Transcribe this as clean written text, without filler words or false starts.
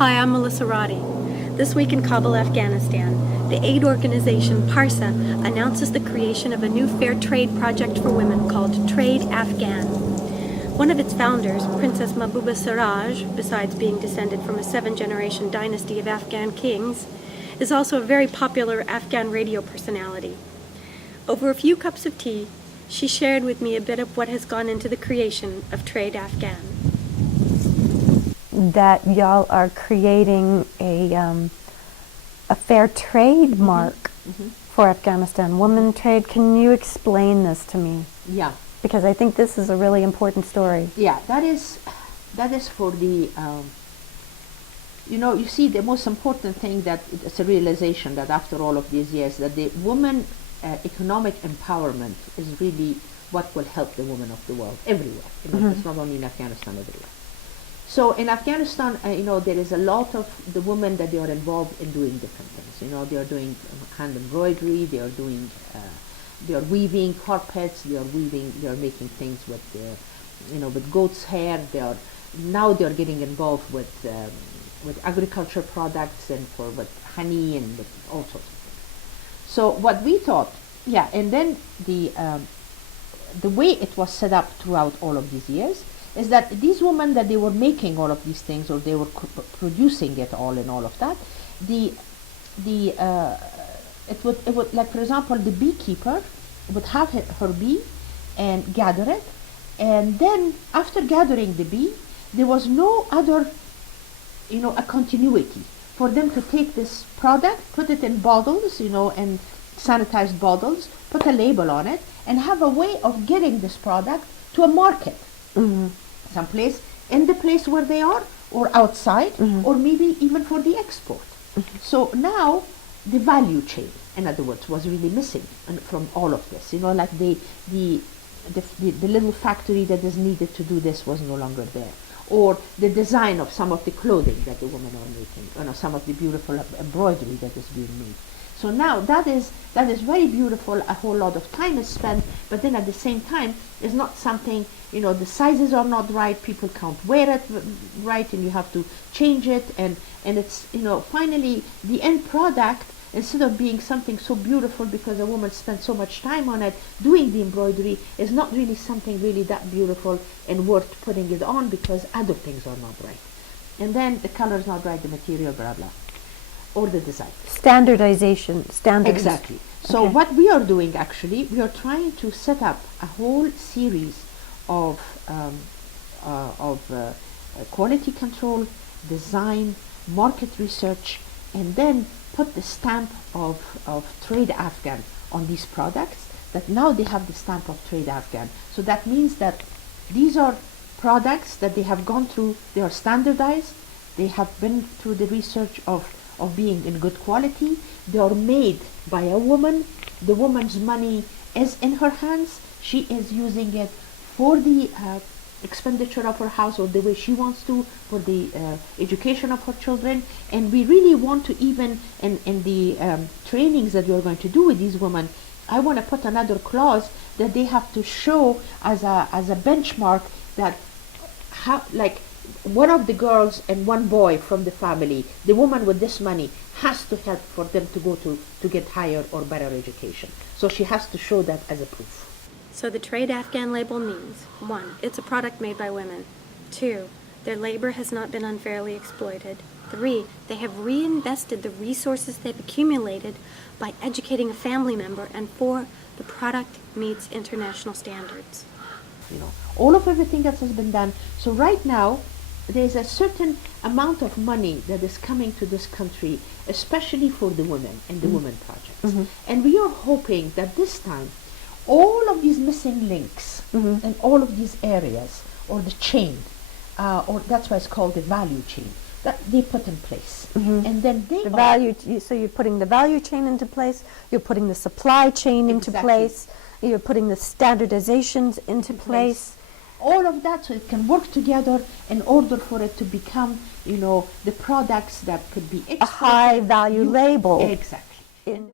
Hi, I'm Melissa Roddy. This week in Kabul, Afghanistan, the aid organization PARSA announces the creation of a new fair trade project for women called Trade Afghan. One of its founders, Princess Mahbouba Siraj, besides being descended from a 7-generation dynasty of Afghan kings, is also a very popular Afghan radio personality. Over a few cups of tea, she shared with me a bit of what has gone into the creation of Trade Afghan. That y'all are creating a fair trade mark for Afghanistan, women trade. Can you explain this to me? Yeah. Because I think this is a really important story. Yeah, that is for the, you see, the most important thing that it's a realization that after all of these years that the woman economic empowerment is really what will help the women of the world everywhere. It's not only in Afghanistan, everywhere. So in Afghanistan, there is a lot of the women that they are involved in doing different things. They are doing hand embroidery, they are weaving carpets, they are making things with, with goat's hair. Now they are getting involved with agriculture products and with honey and with all sorts of things. So what we thought, and then the way it was set up throughout all of these years is that these women that they were making all of these things, or they were producing it all and all of that, it would like, for example, the beekeeper would have her bee and gather it, and then after gathering the bee, there was no other, a continuity for them to take this product, put it in bottles, and sanitized bottles, put a label on it, and have a way of getting this product to a market. Someplace in the place where they are, or outside, or maybe even for the export. So now the value chain, in other words, was really missing from all of this. Like the little factory that is needed to do this was no longer there, or the design of some of the clothing that the women are making, some of the beautiful embroidery that is being made. So now that is very beautiful. A whole lot of time is spent, but then at the same time, it's not something, the sizes are not right, people can't wear it right, and you have to change it, and it's, finally the end product, instead of being something so beautiful because a woman spent so much time on it doing the embroidery, is not really something really that beautiful and worth putting it on because other things are not right. And then the color is not right, the material, blah, blah. Or the design. Standardization, standards. Exactly. So what we are doing actually, we are trying to set up a whole series of quality control, design, market research, and then put the stamp of Trade Afghan on these products, that now they have the stamp of Trade Afghan. So that means that these are products that they have gone through, they are standardized, they have been through the research of being in good quality, they are made by a woman, the woman's money is in her hands, she is using it for the expenditure of her household the way she wants to, for the education of her children. And we really want to, even in the trainings that we are going to do with these women, I want to put another clause that they have to show as a benchmark that one of the girls and one boy from the family, the woman with this money, has to help for them to go to get higher or better education. So she has to show that as a proof. So the Trade Afghan label means, 1, it's a product made by women. 2, their labor has not been unfairly exploited. 3, they have reinvested the resources they've accumulated by educating a family member. And 4, the product meets international standards. All of everything that has been done. So right now, there's a certain amount of money that is coming to this country, especially for the women and the women projects. And we are hoping that this time, all of these missing links and all of these areas, or the chain, or that's why it's called the value chain, that they put in place. And then so you're putting the value chain into place, you're putting the supply chain into place, you're putting the standardizations into place. All of that, so it can work together in order for it to become, the products that could be a high value label. Exactly.